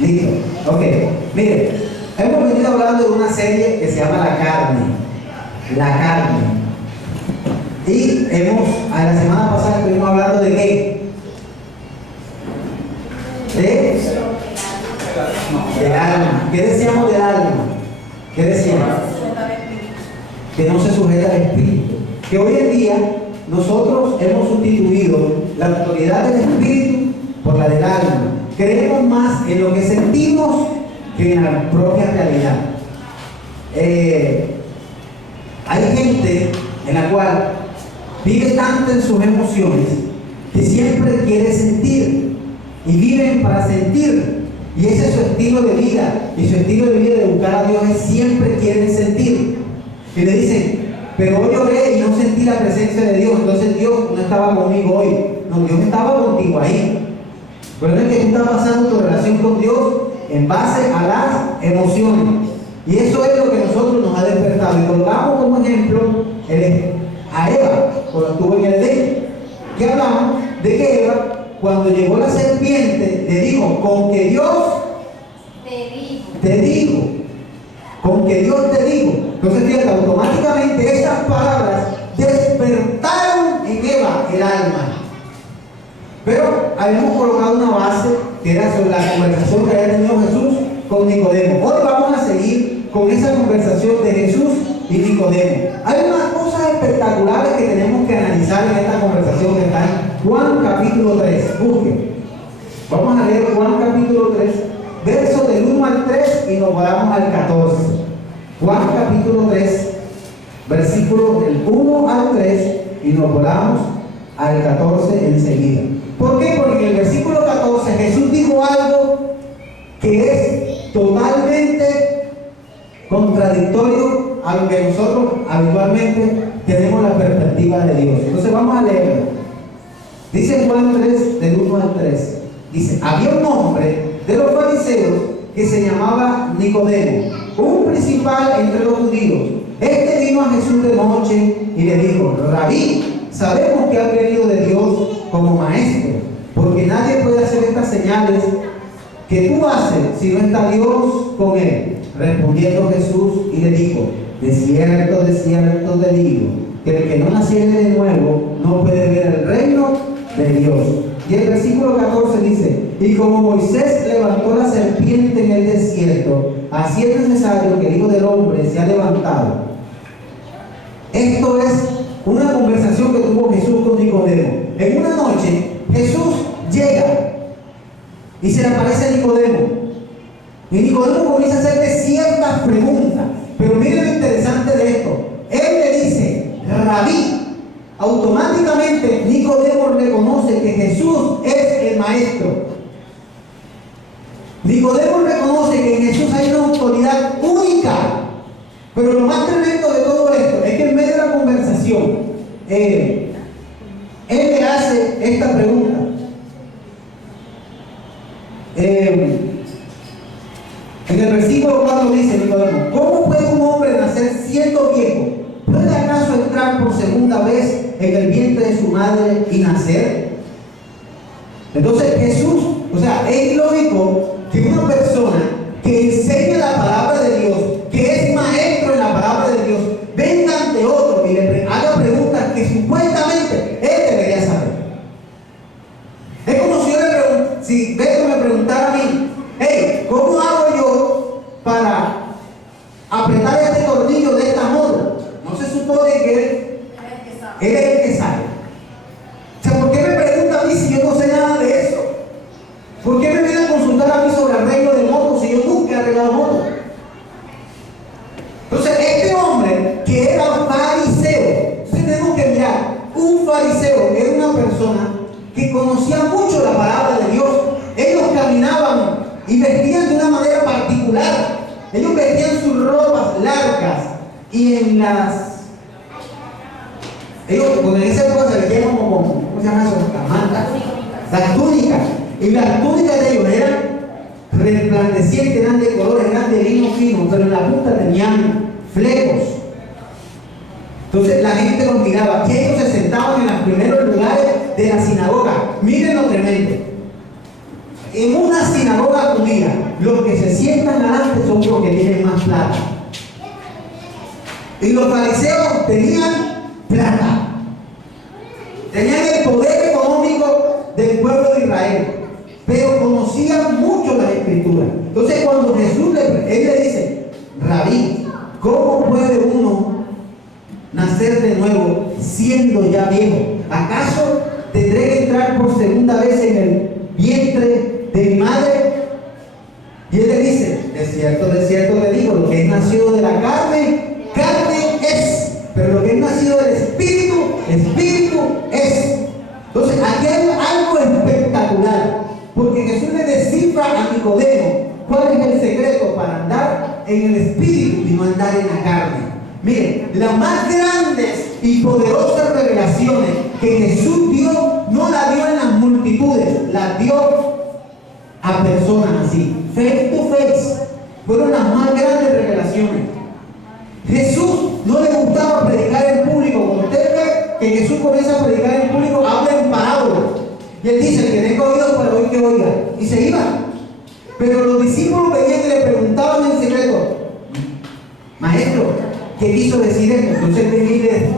Listo. Ok. Mire, hemos venido hablando de una serie que se llama La Carne. La Carne. Y a la semana pasada estuvimos hablando de qué? Del alma. ¿Qué decíamos del alma? ¿Qué decíamos? Que no se sujeta al espíritu. Que hoy en día nosotros hemos sustituido la autoridad del espíritu por la del alma. Creemos más en lo que sentimos que en la propia realidad. Hay gente en la cual vive tanto en sus emociones que siempre quiere sentir y viven para sentir, y ese es su estilo de vida, y su estilo de vida de buscar a Dios es siempre quieren sentir. Y le dicen, pero hoy oré y no sentí la presencia de Dios, entonces Dios no estaba conmigo hoy. No, Dios estaba contigo ahí. Pero no es que tú estás basando tu relación con Dios en base a las emociones. Y eso es lo que nosotros nos ha despertado. Y colocamos como ejemplo a Eva, cuando estuvo en el Edén. ¿Qué hablamos? De que Eva, cuando llegó la serpiente, le dijo, con que Dios te dijo. Con que Dios te dijo. Entonces, fíjate, automáticamente esas palabras despertaron en Eva el alma. Pero habíamos colocado una base que era sobre la conversación que había tenido Jesús con Nicodemo. Hoy vamos a seguir con esa conversación de Jesús y Nicodemo. Hay unas cosas espectaculares que tenemos que analizar en esta conversación que está en Juan capítulo 3. Busquen. Vamos a leer Juan capítulo 3, versos del 1 al 3 y nos vamos al 14. Juan capítulo 3, versículos del 1 al 3 y nos volamos al 14 enseguida. ¿Por qué? Porque en el versículo 14 Jesús dijo algo que es totalmente contradictorio a lo que nosotros habitualmente tenemos la perspectiva de Dios. Entonces vamos a leerlo. Dice Juan 3, del 1 al 3. Dice, había un hombre de los fariseos que se llamaba Nicodemo, un principal entre los judíos. Este vino a Jesús de noche y le dijo, Rabí, sabemos que has venido de Dios como maestro, porque nadie puede hacer estas señales que tú haces si no está Dios con él. Respondiendo Jesús y le dijo, de cierto te digo, que el que no naciere de nuevo no puede ver el reino de Dios. Y el versículo 14 dice, y como Moisés levantó la serpiente en el desierto, así es necesario que el Hijo del Hombre sea levantado. Esto es una conversación que tuvo Jesús con Nicodemo. En una noche, Jesús llega y se le aparece a Nicodemo. Y Nicodemo comienza a hacerle ciertas preguntas. Pero miren lo interesante de esto. Él le dice, Rabí. Automáticamente Nicodemo reconoce que Jesús es el maestro. Nicodemo reconoce que en Jesús hay una autoridad única. Pero lo más tremendo de todo esto es que en medio de la conversación, él le hace esta pregunta. En el versículo 4 dice Nicodemo, ¿cómo puede un hombre nacer siendo viejo? ¿Puede acaso entrar por segunda vez en el vientre de su madre y nacer? Entonces Jesús, o sea, es lógico que una persona que enseña la palabra de Dios, que es maestro en la palabra de Dios, venga ante otro y le haga preguntas que supuestamente él debería saber. Es como si yo le preguntara, si Beto me preguntara a mí, hey, ¿cómo hago yo para apretar este tornillo de esta moda? No se supone que él es el que sabe. O sea, ¿por qué me pregunta a mí si yo no sé nada de eso? ¿Por qué me viene a consultar a mí sobre arreglo de motos si yo nunca he arreglado motos? Entonces, este hombre que era fariseo, entonces tenemos que mirar, un fariseo era una persona que conocía mucho la palabra de Dios. Ellos caminaban y vestían de una manera particular. Ellos vestían sus ropas largas y en ellos, en esa época se vestían como, ¿cómo se llama eso? Las mantas, las túnicas. Y las túnicas de ellos eran resplandecientes, eran de colores, eran de lino fino, pero en la punta tenían flecos. Entonces la gente los miraba, que ellos se sentaban en los primeros lugares de la sinagoga. Miren lo tremendo. en una sinagoga judía, los que se sientan adelante son los que tienen más plata. Y los fariseos tenían plata. Tenían el poder económico del pueblo de Israel, pero conocían mucho las escrituras. Entonces cuando Jesús él le dice, Rabí, ¿cómo puede uno nacer de nuevo siendo ya viejo? ¿Acaso tendré que entrar por segunda vez en el vientre de mi madre? Y él le dice, de cierto te digo, lo que es nacido de la carne, carne es, pero lo que es nacido del espíritu, espíritu es. Entonces aquí hay algo espectacular, porque Jesús le descifra a Nicodemo cuál es el secreto para andar en el espíritu y no andar en la carne. Miren, las más grandes y poderosas revelaciones que Jesús dio, no las dio en las multitudes, las dio a personas así, face to face. Fueron las más grandes revelaciones. Jesús no le gustaba predicar en público. Cuando usted ve que Jesús comienza a predicar en público, habla en parábolas. Y él dice, el que tenga oídos para oír que oiga. Y se iba. Pero los discípulos venían y le preguntaban en secreto, Maestro, ¿qué quiso decir esto? Entonces él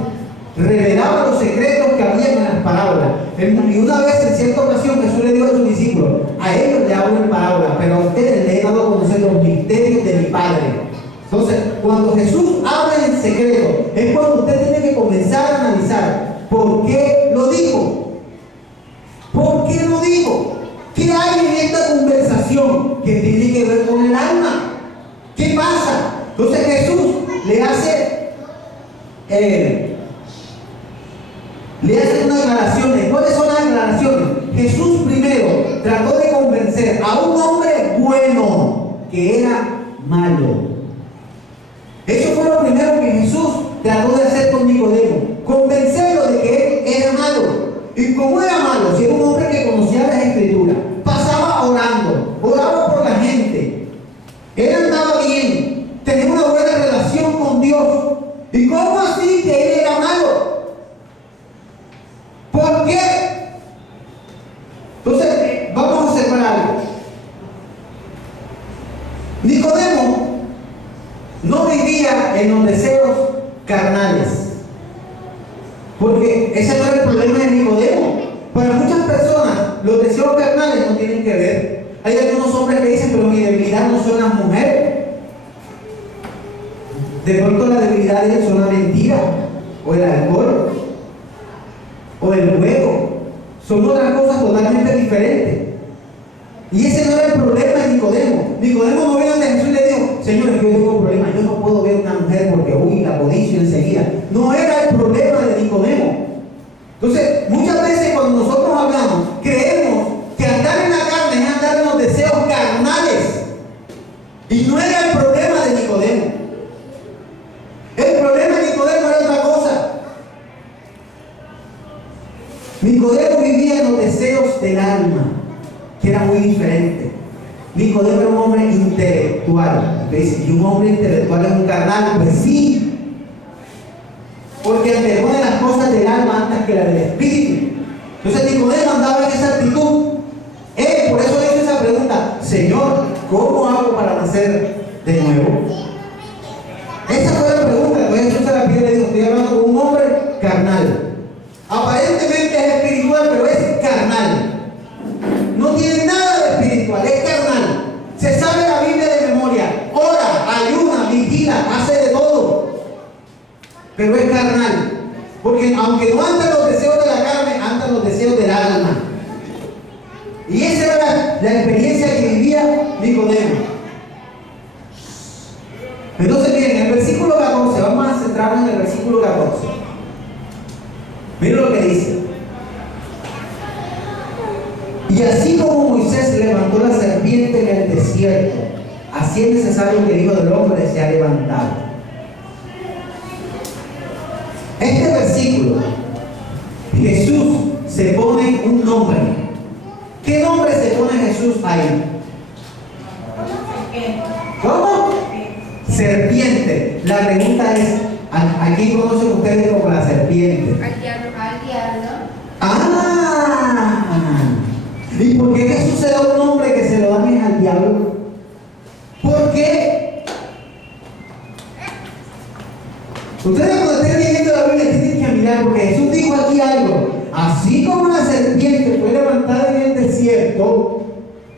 revelaba los secretos que había en las parábolas. Y una vez, en cierta ocasión, Jesús le dijo a sus discípulos, a ellos le hablo en parábolas, pero a ustedes les he dado a conocer los misterios de mi Padre. Entonces, cuando Jesús habla en secreto, es cuando usted tiene que comenzar a analizar por qué lo dijo. ¿Por qué lo dijo? ¿Qué hay en esta conversación que tiene que ver con el alma? ¿Qué pasa? Entonces Jesús le hace unas aclaraciones. ¿Cuáles son las aclaraciones? Jesús primero trató de convencer a un hombre bueno que era malo. Eso fue lo primero que Jesús trató de hacer con Nicodemo, convencerlo de que él era malo. ¿Y cómo era malo? Si era un hombre que conocía las escrituras, pasaba orando, oraba por la gente, él andaba bien, tenía una buena relación con Dios. ¿Y cómo así que él era malo? ¿Por qué? Entonces, vamos a observar algo. Nicodemo no vivía en los deseos carnales, porque ese no era el problema de Nicodemo. Para muchas personas los deseos carnales no tienen que ver. Hay algunos hombres que dicen, pero mi debilidad no son las mujeres. De pronto la debilidad de ellos son la mentira, o el alcohol, o el juego. Son otras cosas totalmente diferentes. Y ese no era el problema de Nicodemo. Nicodemo no vino ante Jesús y le dijo, Señor, yo tengo un problema, yo no puedo ver una mujer porque, la codicia enseguida. No era el problema de Nicodemo. Entonces, muchas veces cuando nosotros hablamos, creemos que andar en la carne es andar en los deseos carnales. Y no era el problema de Nicodemo. El problema de Nicodemo era otra cosa. Nicodemo vivía en los deseos del alma, que era muy diferente. Nicodemo era un hombre intelectual. ¿Y un hombre intelectual es un carnal? Pues sí. Porque antepone las cosas del alma antes que las del espíritu. Entonces Nicodemo andaba en esa actitud. Él por eso hizo esa pregunta, Señor, ¿cómo hago para nacer de nuevo? Esa fue la pregunta. Entonces Jesús se la pide y le dijo, estoy hablando con un hombre carnal. Aparentemente es espiritual, pero es carnal. No tiene nada de espiritual, es carnal. Se sabe la Biblia de memoria, ora, ayuna, vigila, hace de todo, pero es carnal. Porque aunque no andan los deseos de la carne, andan los deseos del alma. Y esa era la experiencia que vivía Nicodemo. Entonces miren, en el versículo 14, vamos a centrarnos en el versículo 14. Miren lo que dice. Y así como Moisés levantó la serpiente en el desierto, así es necesario que el Hijo del Hombre sea levantado. Este versículo, Jesús se pone un nombre. ¿Qué nombre se pone Jesús ahí? ¿Cómo? Serpiente. La pregunta es, ¿a quién conocen ustedes como la serpiente? Al diablo. ¡Ah! ¿Y por qué Jesús se da un nombre que se lo dan al diablo? ¿Por qué? Ustedes cuando estén leyendo la Biblia tienen que mirar, porque Jesús dijo aquí algo. Así como la serpiente fue levantada en el desierto,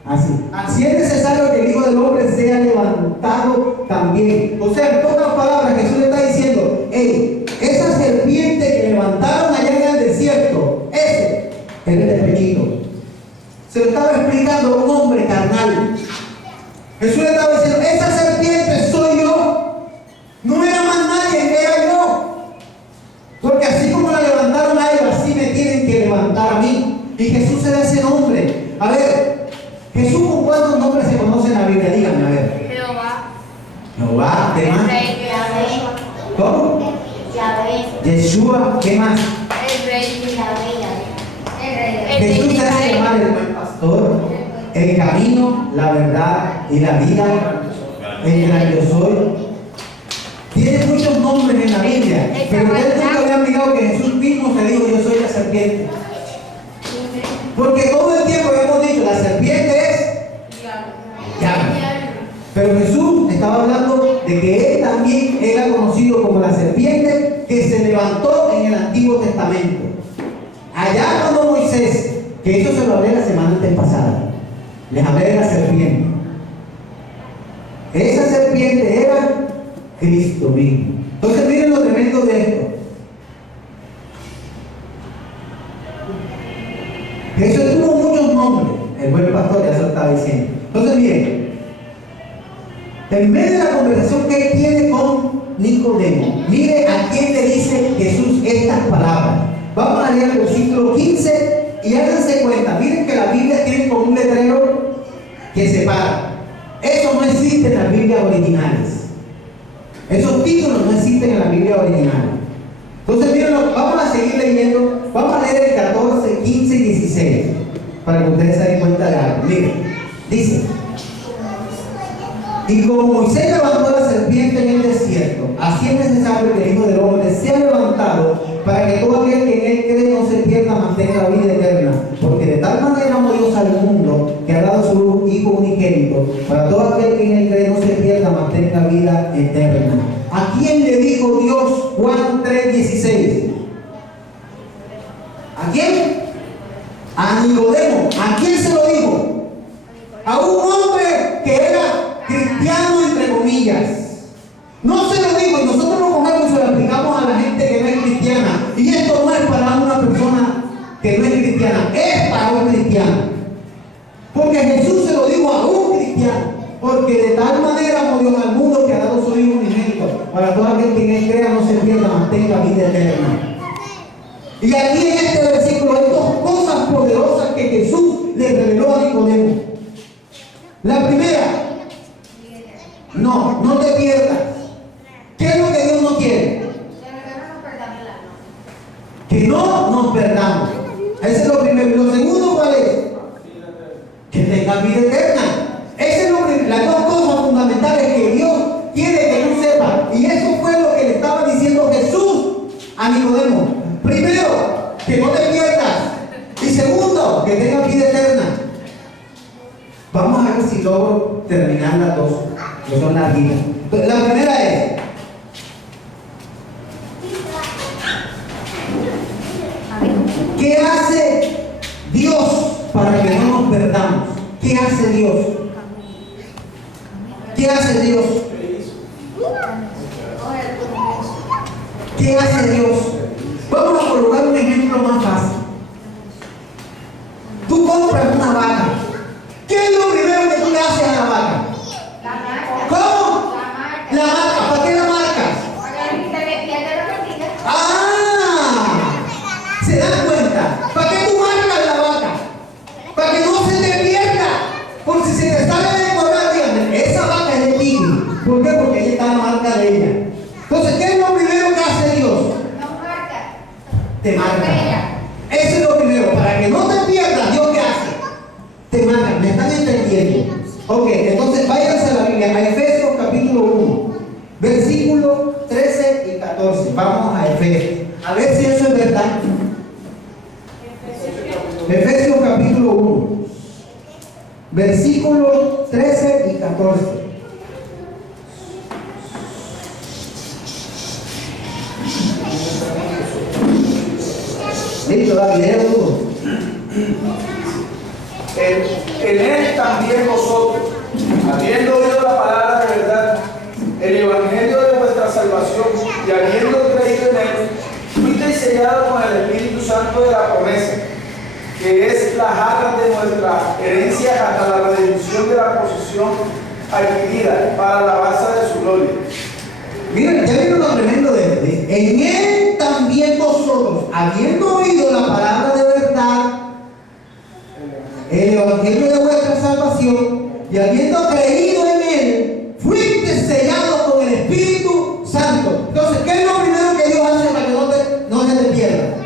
así es necesario que el Hijo del Hombre sea levantado también. O sea, en pocas palabras, Jesús le está diciendo: hey, esa serpiente que levantaron allá en el desierto, ese es el despechito. Se lo estaba explicando a un hombre carnal. Jesús le estaba diciendo: esa serpiente soy yo. No era más nadie, era yo. Porque así como la levantaron a ellos, así me tienen que levantar a mí. Y Jesús se da ese nombre. A ver, Jesús, ¿con cuántos nombres se conoce en la Biblia? Díganme, a ver. Jehová, ¿qué más? ¿Cómo? Yeshua, ¿qué más? Jesús se hace llamar el buen pastor, el camino, la verdad y la vida, el gran yo soy. Tiene muchos nombres en la Biblia, pero ustedes nunca habían mirado que Jesús mismo se dijo: yo soy la serpiente. Porque todo el tiempo hemos dicho: la serpiente es diablo. Pero Jesús estaba hablando de que él también era conocido como la serpiente que se levantó en el Antiguo Testamento. Allá cuando Moisés, que eso se lo hablé la semana antes pasada, les hablé de la serpiente. Esa serpiente era Cristo mismo. Entonces miren lo tremendo de esto. Jesús tuvo muchos nombres. El buen pastor ya se lo estaba diciendo. Entonces miren, en medio de la conversación que él tiene con Nicodemo, mire a quién le dice Jesús estas palabras. Vamos a leer el versículo 15 y háganse cuenta. Miren que la Biblia tiene como un letrero que separa. Eso no existe en las Biblias originales. Esos títulos no existen en la Biblia original. Entonces, miren, vamos a seguir leyendo. Vamos a leer el 14, 15 y 16 para que ustedes se den cuenta de algo. Miren, dice: y como Moisés levantó la serpiente en el desierto, así es necesario que el Hijo del Hombre sea levantado, para que todo aquel que en él cree no se pierda, mantenga la vida eterna. Porque de tal manera amó Dios al mundo, que ha dado su Hijo unigénito, para todo aquel que en él cree no se pierda, mantenga vida eterna. ¿A quién le dijo Dios Juan 3:16? ¿A quién? A Nicodemo. ¿A quién se lo dijo? A un hombre que era cristiano, entre comillas. No se lo digo, y nosotros lo cogemos y se lo aplicamos a la gente que no es cristiana. Y esto no es para una persona que no es cristiana, es para un cristiano. Porque Jesús se lo dijo a un cristiano. Porque de tal manera amó Dios al mundo, que ha dado su Hijo unigénito, para todo aquel que en él crea no se pierda, mantenga vida eterna. Y aquí en este versículo hay dos cosas poderosas que Jesús le reveló a Nicodemo. La primera: no te pierdas. ¿Qué es lo que Dios no quiere? Que no nos perdamos. Ese es lo primero. Y lo segundo, ¿cuál es? Que tengas vida eterna. Esas son las dos cosas fundamentales que Dios quiere que tú sepas. Y eso fue lo que le estaba diciendo Jesús a Nicodemo. Primero, que no te pierdas. Y segundo, que tengas vida eterna. Vamos a ver si logro terminar las dos, que son larguitas. La primera es: ¿qué hace Dios para que no nos perdamos? ¿Qué hace Dios? ¿Qué hace Dios? ¿Qué hace Dios? Vamos a colocar un ejemplo más fácil. Tú compras una vaca. ¿Qué es lo primero que tú le haces a la vaca? La marca. ¿Cómo? La marca. La marca. ¿Para qué la marcas? Para que se le pierda la mentira. ¡Ah! ¿Se dan cuenta? ¿Para qué tú marcas la vaca? Para que no se te pierda. Por si se te sale de corral, díganme, esa vaca es de tigre. ¿Por qué? Porque ahí está la marca de ella. Entonces, ¿qué es lo primero que hace Dios? No marca. Te marca. Eso es lo primero. Para que no te pierdas, ¿Dios qué hace? Te marca. ¿Me están entendiendo? Ok, entonces váyanse a la Biblia, a Efesios capítulo 1, versículos 13 y 14. Vamos a Efesios. A ver si eso es verdad. Efesios capítulo 1. versículos 13 y 14. Listo, David, léelo tú. En él también vosotros, habiendo oído la palabra de verdad, el evangelio de vuestra salvación, y habiendo creído en él, fuisteis sellados con el Espíritu Santo de la promesa, que es la jarra de nuestra herencia hasta la redención de la posesión adquirida para la alabanza de su gloria. Miren, ya vieron lo tremendo de él. Dice, en él también vosotros, habiendo oído la palabra de verdad, el evangelio de vuestra salvación, y habiendo creído en él, fuiste sellado con el Espíritu Santo. Entonces, ¿qué es lo primero que Dios hace para que no se te pierda?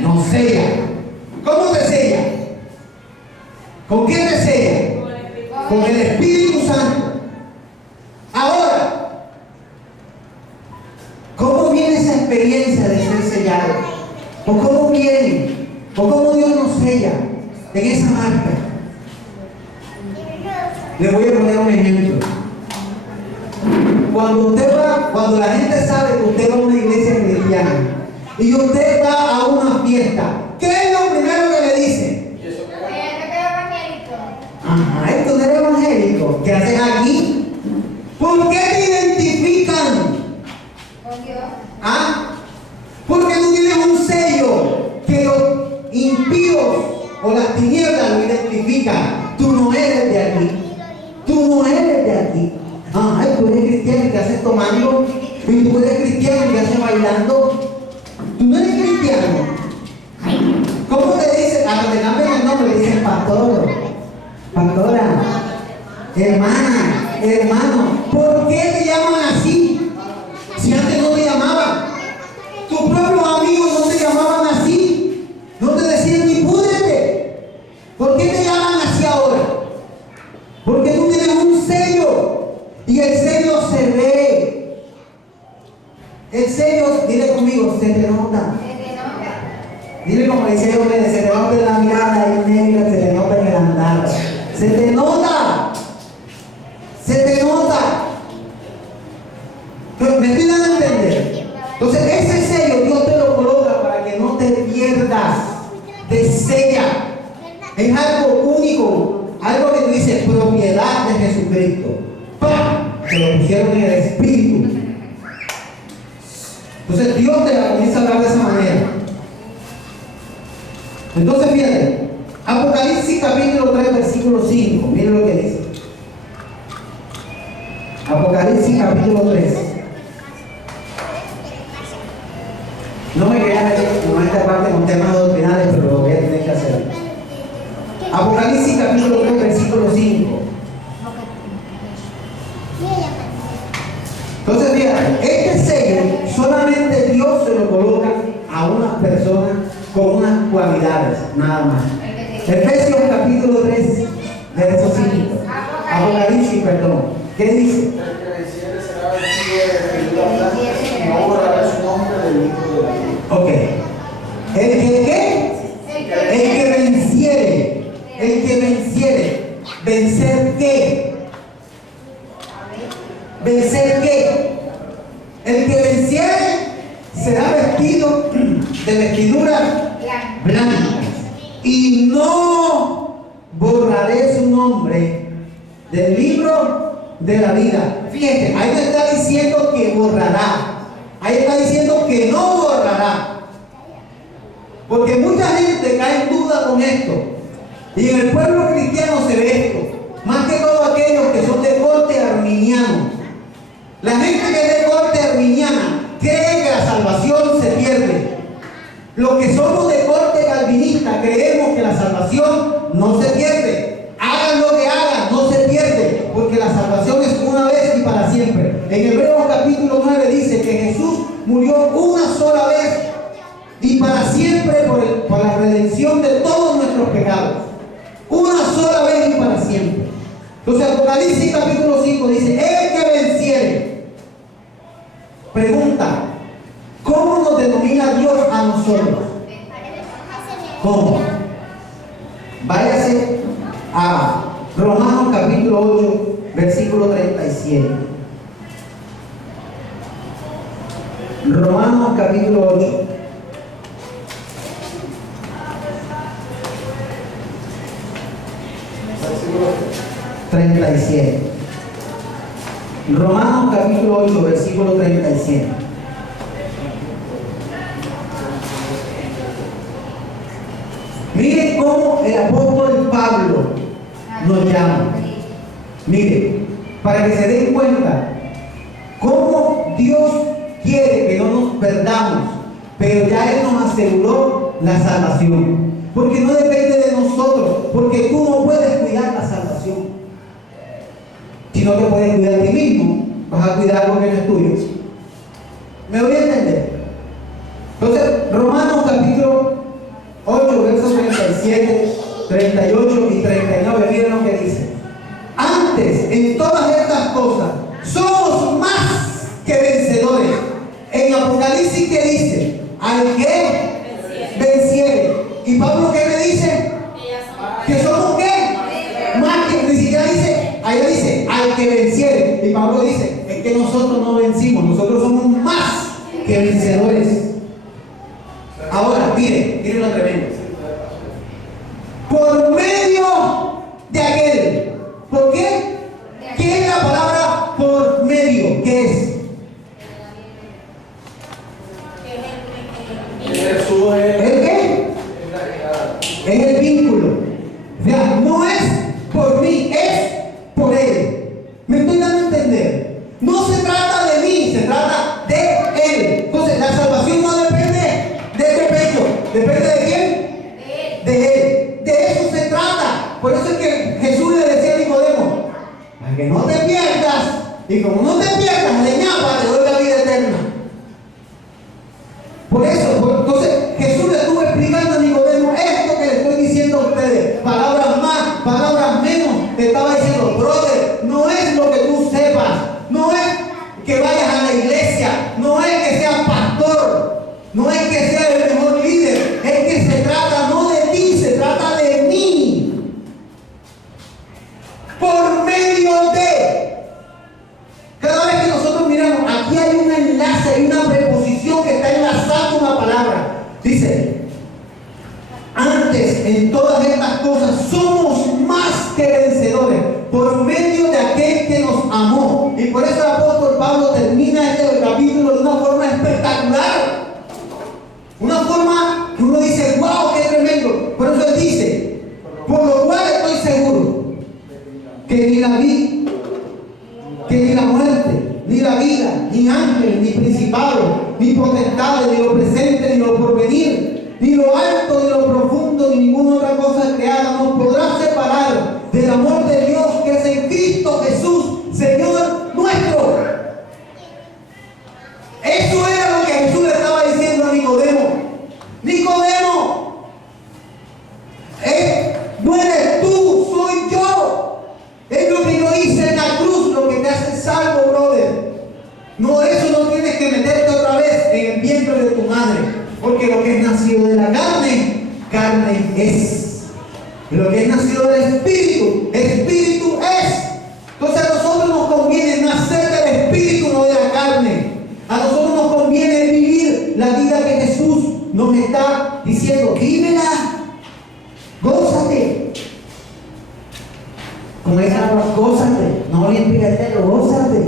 Nos sella. ¿Cómo te sella? ¿Con quién te sella? Con el Espíritu Santo. Ahora, ¿cómo viene esa experiencia de ser sellado? ¿O cómo viene? ¿O cómo Dios nos sella en esa marca? Le voy a poner un ejemplo. Cuando la gente sabe que usted va a una iglesia cristiana y usted va a una fiesta, ¿qué es lo primero que le dicen? Ajá, esto no eres evangélico. ¿Qué haces aquí? ¿Por qué te identifican? ¿Ah? Porque tú tienes un sello que los impíos o las tinieblas lo identifican. Tú no eres de aquí. Tú no eres de aquí. Ay, tú eres cristiano y te haces tomando. Y tú eres cristiano y te haces bailando. Tú no eres cristiano. ¿Cómo te dicen? A los que cambian el nombre le dicen pastor, pastora, hermana, hermano. ¿Por qué te llaman así? Si antes no te llamaban. Tus propios amigos no te llamaban así. No te decían ni púdrete. ¿Por qué te llaman así ahora? Porque tú tienes un sello. Y el sello se ve. El sello, dile conmigo, se te nota. Dile como dice yo, se te nota en la mirada y negra, se te nota en el andar. Se te nota. Se te nota. Pero me estoy dando a entender. Entonces ese sello Dios te lo coloca para que no te pierdas. Te sella. Es algo único. Algo que tú dices, propiedad de Jesucristo. ¡Pam! Te lo pusieron en el Espíritu. Entonces Dios te la comienza a hablar de esa manera. Entonces fíjate, Apocalipsis capítulo 3 versículo 5, miren lo que dice. Apocalipsis capítulo 3. No me quería meter con esta parte con temas doctrinales, pero lo voy a tener que hacer. Apocalipsis capítulo 3 versículo 5. Entonces fíjate, este sello solamente Dios se lo coloca a unas personas con unas cualidades, nada más. Efesios capítulo 3, verso 5. Apocalipsis, perdón. ¿Qué dice? El que venciere será vestido de vestidura blanca, y no borrará su nombre del libro de la vida. Ok. ¿El que qué? El que venciere. El que venciere. ¿Vencer qué? ¿Vencer qué? El que venciere será vestido de vestiduras blancas. Y no borraré su nombre del libro de la vida. Fíjense, ahí no está diciendo que borrará. Ahí está diciendo que no borrará. Porque mucha gente cae en duda con esto. Y en el pueblo cristiano se ve esto. Más que todo aquellos que son de corte arminiano. La gente que es de corte arminiana cree que la salvación se pierde. Los que somos de corte calvinista creemos que la salvación no se pierde. Hagan lo que hagan, no se pierde. Porque la salvación es una vez y para siempre. En Hebreos capítulo 9 dice que Jesús murió una sola vez y para siempre por la redención de todos nuestros pecados. Una sola vez y para siempre. Entonces Apocalipsis capítulo 5 dice, el que venciere. Pregunta, ¿cómo nos denomina Dios a nosotros? ¿Cómo? Váyase a Romanos capítulo 8, versículo 37. Romanos capítulo 8. Romanos capítulo 8, versículo 37. Mire cómo el apóstol Pablo nos llama. Mire, para que se den cuenta cómo Dios quiere que no nos perdamos, pero ya Él nos aseguró la salvación. Porque no depende de nosotros, porque tú no puedes cuidar la salvación. Si no te puedes cuidar a ti mismo, vas a cuidar algo que no es tuyo. ¿Me voy a entender? Entonces, Romanos capítulo 8, versos 37, 38 y 39, miren lo que dice. Antes, en todas estas cosas, somos más que vencedores. En Apocalipsis, ¿qué dice? Al que venciere. ¿Y Pablo qué me dice? ¿Que somos qué? Más que, ni siquiera dice, allá dice, al que venciere. Y Pablo dice, es que nosotros no vencimos, nosotros somos más que vencedores. Ahora, miren lo tremendo. Por medio de aquel. ¿Por qué? ¿Qué es la palabra por medio? ¿Qué es? Jesús es ¿El qué? Es el vínculo. O sea, no es por mí, es por Él. ¿Me estoy dando a entender? No se trata de mí, se trata de Él. Entonces, la salvación no depende de este pecho. ¿Depende de quién? De Él. De eso se trata. Por eso es que Jesús le decía a Nicodemo, para que no te pierdas, y como no te pierdas, de ñapa te doy la vida eterna. Por eso, entonces Jesús le estuvo explicando a Nicodemo esto que le estoy diciendo a ustedes. Palabras más, palabras menos. Te estaba diciendo, brother, no es lo que tú sepas, no es que vayas a la iglesia, no es que seas pastor, no es que seas el mejor líder, es que se trata no de ti, se trata de mí. Por medio de. Cada vez que nosotros miramos, aquí hay un enlace, hay una preposición que está enlazando una palabra. Dice, antes en todas estas cosas somos más que vencedores por medio de aquel que nos amó. Y por eso el apóstol Pablo termina este capítulo de una forma espectacular. Una forma que uno dice, wow, qué tremendo. Por eso él dice, por lo cual estoy seguro que ni la vida, que ni la muerte, ni la vida, ni ángeles, ni principados, ni potestades, ni lo presente, ni lo porvenir, ni lo alto, ni lo profundo, ni ninguna otra cosa creada nos podrá separar del amor de Dios que es en Cristo Jesús, Señor nuestro. Eso era lo que Jesús le estaba diciendo a Nicodemo. Nicodemo, no eres tú, soy yo. Es lo que yo hice en la cruz, lo que te hace salvo, brother. No, eso no tienes que meterte otra vez en el vientre de tu madre. Porque lo que es nacido de la carne, carne es. Y lo que es nacido del Espíritu, Espíritu es. Entonces a nosotros nos conviene nacer del Espíritu, no de la carne. A nosotros nos conviene vivir la vida que Jesús nos está diciendo. Vívela, gózate. Como esa palabra, gózate. No olvides, gózate.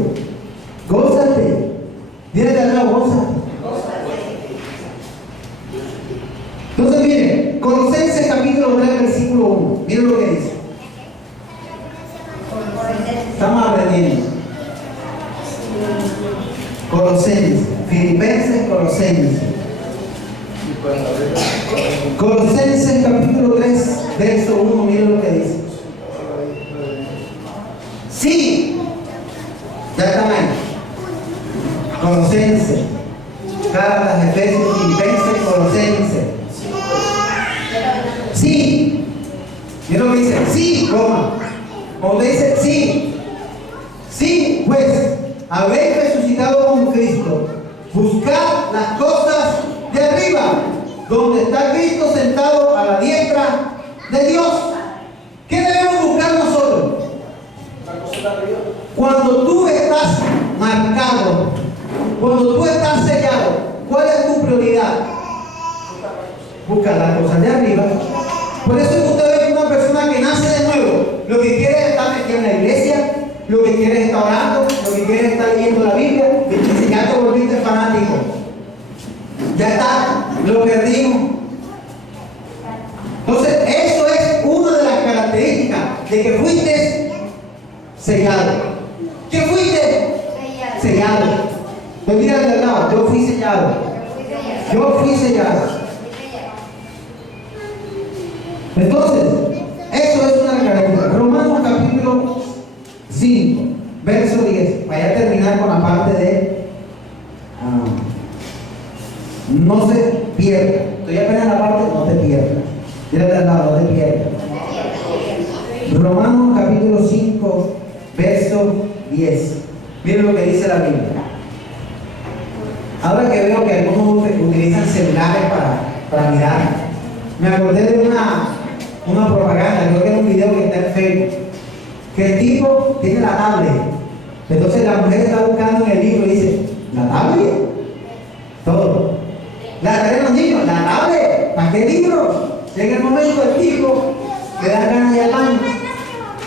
Gózate. Dile de la gózate. Entonces miren, Colosenses capítulo 3, versículo 1. Miren lo que dice. Estamos aprendiendo. Colosenses, Filipenses, Colosenses. Colosenses capítulo 3, verso 1. Miren lo que dice. Sí, ya están ahí. Colosenses, Gálatas, Efesios, Filipenses, Colosenses. Sí, mira lo que dice, sí, coma. Cuando dice sí, sí, pues habéis resucitado con Cristo, buscad las cosas de arriba, donde está Cristo sentado a la diestra de Dios. ¿Qué debemos Cuando tú estás marcado, cuando tú estás sellado, ¿cuál es tu prioridad? Busca las cosas de arriba. Por eso es que usted ve una persona que nace de nuevo, lo que quiere es estar metido en la iglesia, lo que quiere es estar orando, lo que quiere es estar leyendo la Biblia, y dice, ya te volviste fanático. Ya está, lo perdimos. Entonces, eso es una de las características de que fuiste sellado. ¿Qué fuiste? Sellado. Pues mira al lado, yo fui sellado. Yo fui sellado. Entonces, eso es una característica. Romanos capítulo 5, verso 10. Vaya a terminar con la parte de no se pierda. Estoy apenas en la parte no te pierdas. Mira al lado, no te pierdas. Romanos capítulo 5, verso 10. Miren lo que dice la Biblia. Ahora que veo que algunos utilizan celulares para mirar, me acordé de una propaganda, creo que era un video que está en Facebook, que el tipo tiene la tablet. Entonces la mujer está buscando en el libro y dice, ¿la tablet? Todo. La traen los niños, la tablet, ¿para qué libro? Llega el momento, el tipo le da ganas de ir al baño.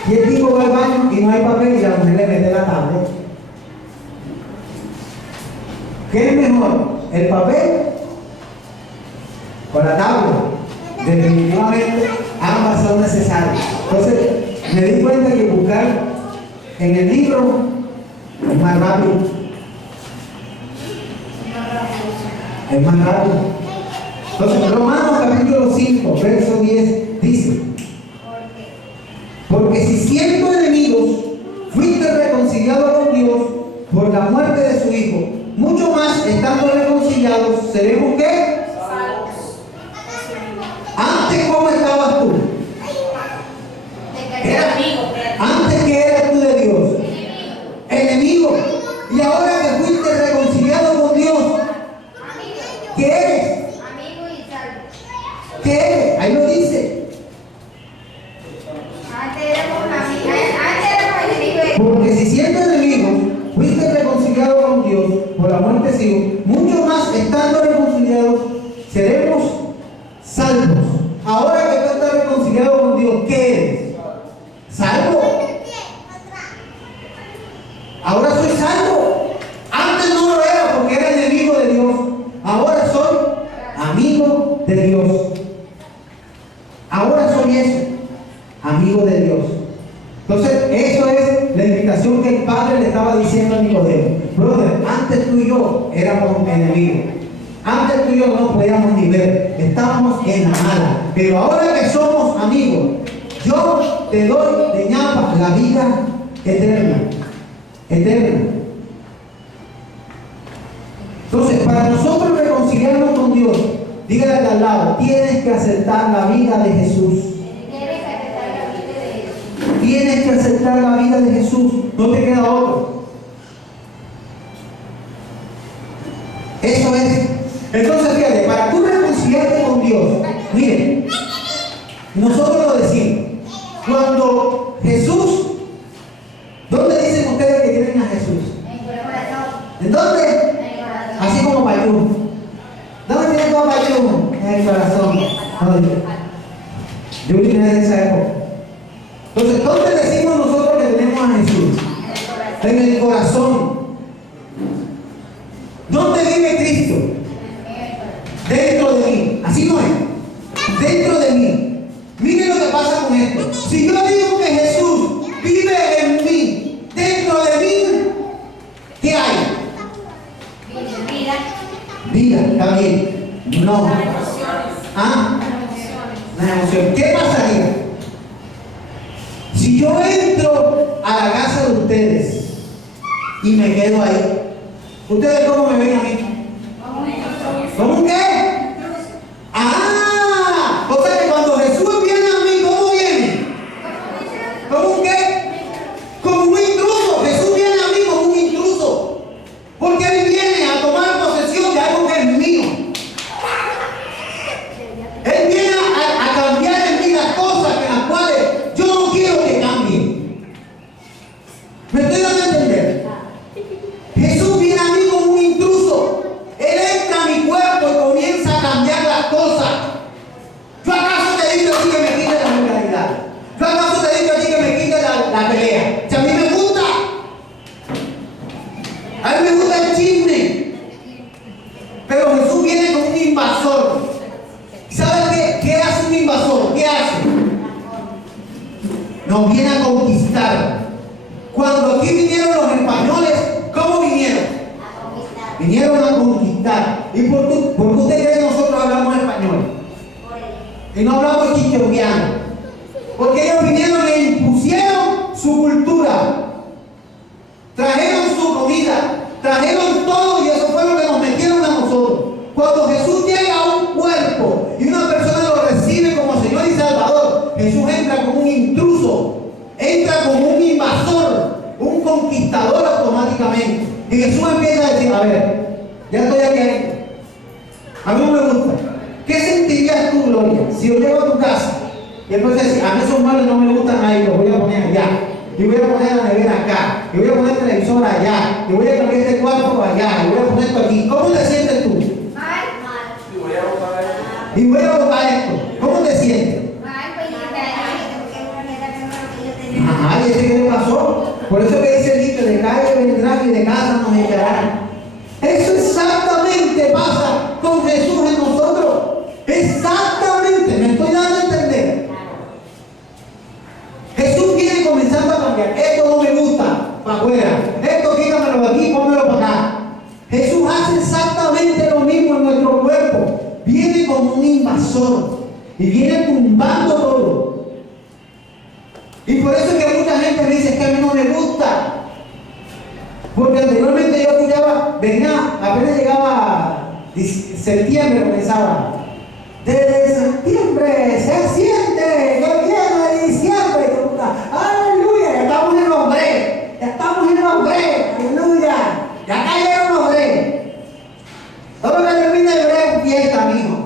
Y el tipo va al baño y no hay papel y la mujer le mete la tablet. ¿Qué es mejor? ¿El papel o la tablet? Definitivamente ambas son necesarias. Entonces me di cuenta que buscar en el libro es más rápido. Es más rápido. Entonces Romanos capítulo 5, verso 10 dice: porque si siendo enemigos fuiste reconciliados con Dios por la muerte de su Hijo, mucho más estando reconciliados seremos ¿qué? Antes, ¿cómo estabas tú? Antes que eras tú de Dios, enemigo. Y ahora que fuiste reconciliado con Dios, ¿qué eres? ¿Qué eres? Ahí lo dice. Porque si siendo enemigos fuiste reconciliado con Dios por la muerte de su Hijo, mucho más estando reconciliados seremos salvos. Ahora que tú estás reconciliado con Dios, ¿qué eres? Salvo. Ahora soy salvo. Antes no lo era porque era enemigo de Dios. Ahora soy amigo de Dios. Ahora soy eso, amigo de Dios. Entonces, eso es la invitación que el Padre le estaba diciendo a Nicodemo. Brother, antes tú y yo éramos enemigos. Antes tú y yo no podíamos ni ver. Estábamos en la mala. Pero ahora que somos amigos, yo te doy de ñapa la vida eterna. Eterna. Entonces, para nosotros reconciliarnos con Dios, dígale al lado, tienes que aceptar la vida de Jesús. Tienes que aceptar la vida de Jesús. No te queda otro. Eso es. Entonces, fíjate, para tú reconciliarte con Dios, miren, nosotros lo decimos. Cuando Jesús, ¿dónde dicen ustedes que tienen a Jesús? ¿En dónde? Así como Payú. ¿Dónde tiene todo Payú? En el corazón. Yo vine de esa época. Entonces, ¿dónde decimos nosotros que tenemos a Jesús? En el corazón. ¿Dónde vive Cristo? Dentro de mí. Así no es. Dentro de mí. Miren lo que pasa con esto. Si yo digo que Jesús vive en mí, dentro de mí, ¿qué hay? Vida. ¿Está bien? No. ¿Ah? Una emoción. ¿Qué pasaría? Si yo entro a la casa de ustedes y me quedo ahí, ¿ustedes cómo me ven a mí? ¿Cómo qué? ¡Ah! O sea que cuando Jesús viene a mí, ¿cómo viene? ¿Cómo qué? Como un intruso. Jesús viene a mí como un intruso. Porque Él viene a tomar posesión de algo que es mío. Él viene a cambiar en mí las cosas en las cuales yo no quiero que cambien. conquistar. ¿Y por qué usted cree que nosotros hablamos español? Y no hablamos chichonguiano. Porque ellos vinieron e impusieron su cultura. Trajeron su comida, trajeron todo y eso fue lo que nos metieron a nosotros. Cuando Jesús llega a un cuerpo y una persona lo recibe como Señor y Salvador, Jesús entra como un intruso, entra como un invasor, un conquistador automáticamente. Y Jesús empieza a decir, a ver, ya estoy aquí adentro. A mí no me gusta. ¿Qué sentirías tú, Gloria, si yo llego a tu casa y entonces decir, a mí esos muebles no me gustan ahí, los voy a poner allá? Y voy a poner la nevera acá, y voy a poner el televisor allá, y voy a cambiar este cuarto allá, y voy a poner esto aquí. ¿Cómo te sientes tú? Mal. Y voy a botar esto. Y voy a botar esto. ¿Cómo te sientes? Mal, pues Ajá, ¿y este qué le pasó? Por eso que dice el dicho, de calle vendrán y de casa nos echarán. Eso exactamente pasa con Jesús en nosotros. Exactamente, me estoy dando a entender. Jesús viene comenzando a cambiar. Esto no me gusta, para afuera. Esto quítamelo de aquí, pónmelo para acá. Jesús hace exactamente lo mismo en nuestro cuerpo. Viene como un invasor y viene tumbando todo. Y por eso es que mucha gente me dice que a mí no me gusta. Porque anteriormente yo escuchaba, venía, apenas llegaba septiembre, comenzaba. Desde septiembre se siente que viene diciembre. Aleluya, ya estamos en los breves. Ya estamos en los breves. Aleluya. Ya cayeron los breves. Todo lo que termina el breve fiesta, mijo.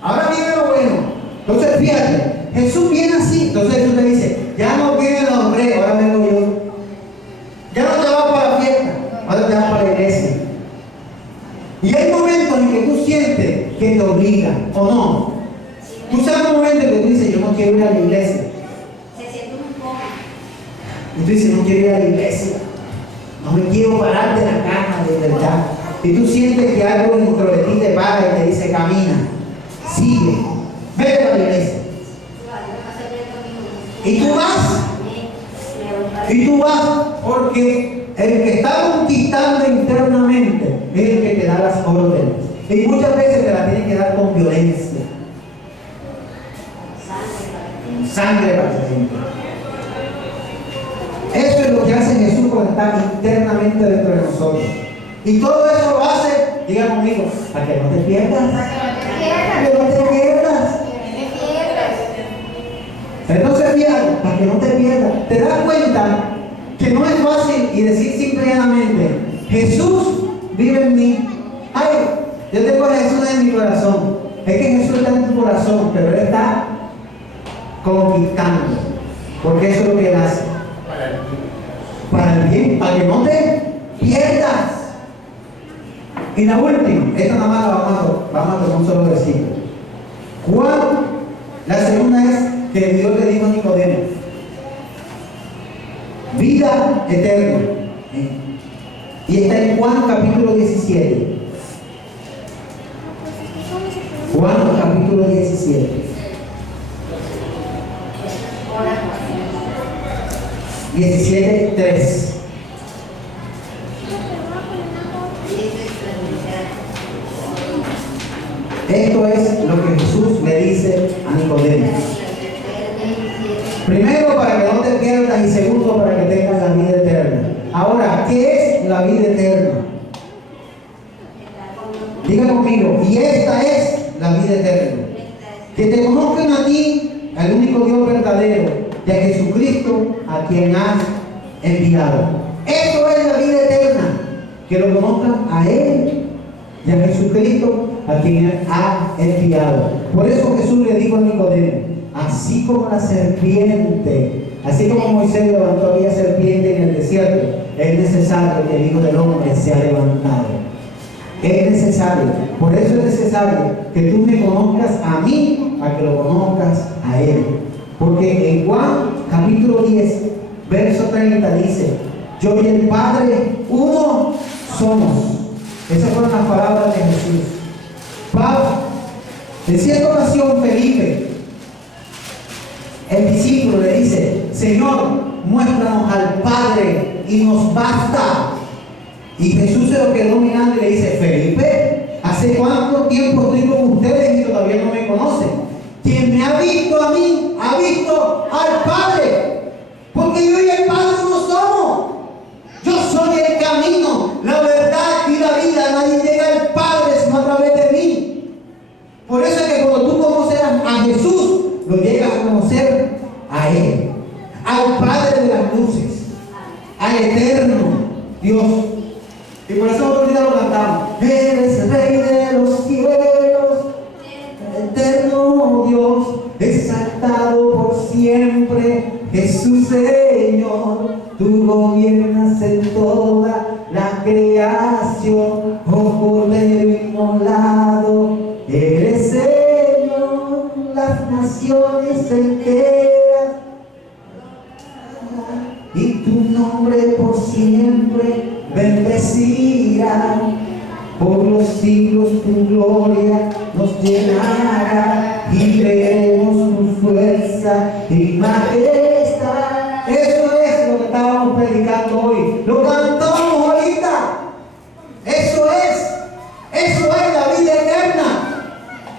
Ahora viene lo bueno. Entonces fíjate, Jesús viene así. Entonces Jesús te dice, ya no vienen los breves, ahora vengo yo. Ya no te vas para la fiesta, ahora te vas para la iglesia. Y hay momentos en que tú sientes que te obligan, ¿o no? Tú sabes un momento en que tú dices, yo no quiero ir a la iglesia. Se siente un poco. Y tú dices, no quiero ir a la iglesia. No me quiero parar de la cama, de verdad. Y tú sientes que algo dentro de ti te para y te dice, camina, sigue, vete a la iglesia. Y tú vas. Y tú vas porque el que está conquistando internamente es el que te da las órdenes. Y muchas veces te las tiene que dar con violencia. Sangre para la gente. Eso es lo que hace Jesús cuando está internamente dentro de nosotros. Y todo eso lo hace, diga conmigo, para que no te pierdas. Para que no te pierdas. Entonces fíjate, para que no te pierdas, te das cuenta que no es fácil y decir simplemente, Jesús vive en mí. Ay, yo tengo a Jesús en mi corazón. Es que Jesús está en tu corazón, pero Él está conquistando. Porque eso es lo que Él hace. Para el bien, para que no te pierdas. Y la última, esta nada más la vamos a tomar un solo versículo. ¿Cuál? La segunda es que Dios le dijo a Nicodemo, vida eterna. Y está en Juan capítulo 17. Juan capítulo 17. Ahora, 17:3. Esto es lo que Jesús le dice a Nicodemo. Primero, para que no te pierdas, y segundo, para que tengas la vida eterna. Ahora, ¿qué es la vida eterna? Diga conmigo, y esta es la vida eterna. Que te conozcan a ti, al único Dios verdadero, y a Jesucristo, a quien has enviado. Eso es la vida eterna. Que lo conozcan a Él y a Jesucristo, a quien Él ha enviado. Por eso Jesús le dijo a Nicodemo, así como la serpiente, así como Moisés levantó aquella serpiente en el desierto, es necesario que el Hijo del Hombre sea levantado. Es necesario, por eso es necesario que tú me conozcas a mí, para que lo conozcas a Él. Porque en Juan capítulo 10, verso 30 dice, yo y el Padre uno somos. Esas fueron las palabras de Jesús. Pablo, en cierta ocasión Felipe, el discípulo, le dice, Señor, muéstranos al Padre y nos basta. Y Jesús se lo quedó mirando y le dice: Felipe, ¿hace cuánto tiempo estoy con ustedes y todavía no me conocen? Quien me ha visto a mí, ha visto al Padre. Porque yo y el Padre uno somos. Yo soy el camino, la verdad y la vida. Nadie llega al Padre sino a través de mí. Por eso es que cuando tú conoces a Jesús, lo llegas a conocer a Él, al Padre de las luces, al eterno Dios. Y por eso nosotros ahorita lo cantamos: eres Rey de los cielos, eterno Dios, exaltado por siempre, Jesús Señor. Tú gobiernas en toda la creación, oh Cordero inmolado, eres Señor, las naciones enteras, y tu nombre por siempre bendecirá. Por los siglos tu gloria nos llenará, y veremos tu fuerza y majestad. Eso es lo que estábamos predicando hoy. Lo cantamos ahorita. Eso es la vida eterna.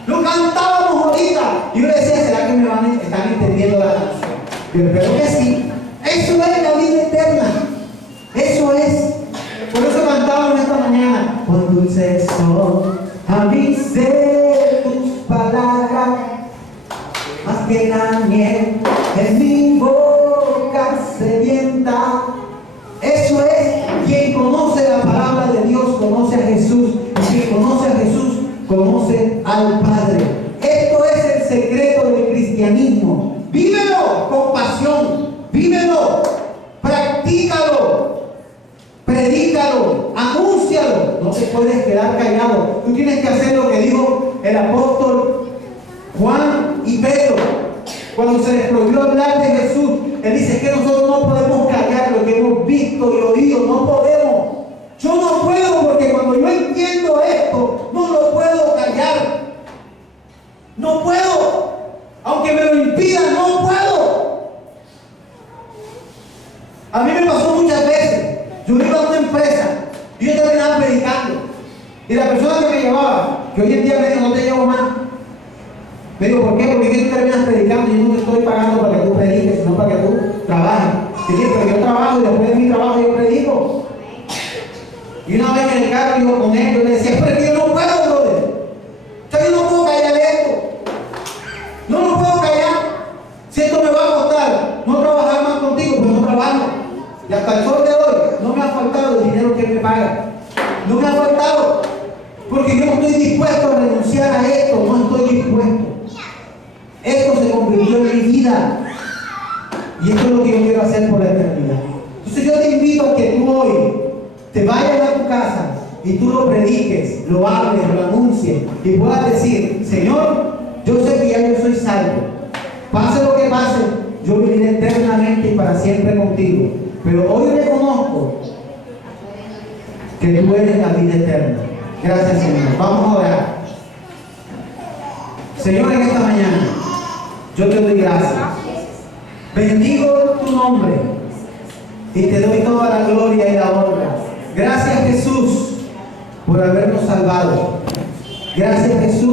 Lo cantábamos ahorita. Y yo le decía: ¿será que están entendiendo la canción? Yo espero que sí. Eso es la vida eterna. Eso es. Por eso cantábamos esta mañana: cuán dulces son a mi ser tus palabras, más que la miel en mi boca sedienta. Eso es. Quien conoce la palabra de Dios conoce a Jesús, y quien conoce a Jesús conoce al Padre. Esto es el secreto del cristianismo. Vívelo con pasión, vívelo, practícalo, predícalo, anúncialo. No te puedes quedar callado. Tú tienes que hacer lo que dijo el apóstol Juan y Pedro cuando se les prohibió hablar de Jesús. Él dice que nosotros no podemos callar lo que hemos visto y oído. No podemos. Yo no puedo, porque cuando yo entiendo esto, no lo puedo callar. No puedo. Aunque me lo impidan, no puedo. A mí me pasó muchas veces. Yo iba a una empresa y yo terminaba predicando. Y la persona que me llevaba, que hoy en día me dijo: no te llevo más. Me dijo: ¿por qué? Porque es que tú terminas predicando y yo no te estoy pagando para que tú prediques, sino para que tú trabajes. Y dije: pero yo trabajo y después de mi trabajo yo predico. Y una vez en el carro iba con él, yo le decía: pero es que yo no puedo, brother. O sea, yo no puedo callar esto. No lo puedo callar. Si esto me va a costar no trabajar más contigo, pues no trabajo. Y hasta el sol de hoy no me ha faltado el dinero que me paga. No me ha faltado. Porque yo no estoy dispuesto a renunciar a esto. No estoy dispuesto. Esto se convirtió en mi vida. Y esto es lo que yo quiero hacer por la eternidad. Entonces yo te invito a que tú hoy te vayas a tu casa y tú lo prediques, lo hables, lo anuncies y puedas decir: Señor, yo sé que ya yo soy salvo. Pase lo que pase, yo viviré eternamente y para siempre contigo. Pero hoy reconozco que tú eres la vida eterna. Gracias, Señor. Vamos a orar. Señor, en esta mañana yo te doy gracias. Bendigo tu nombre y te doy toda la gloria y la honra. Gracias, Jesús, por habernos salvado. Gracias, Jesús.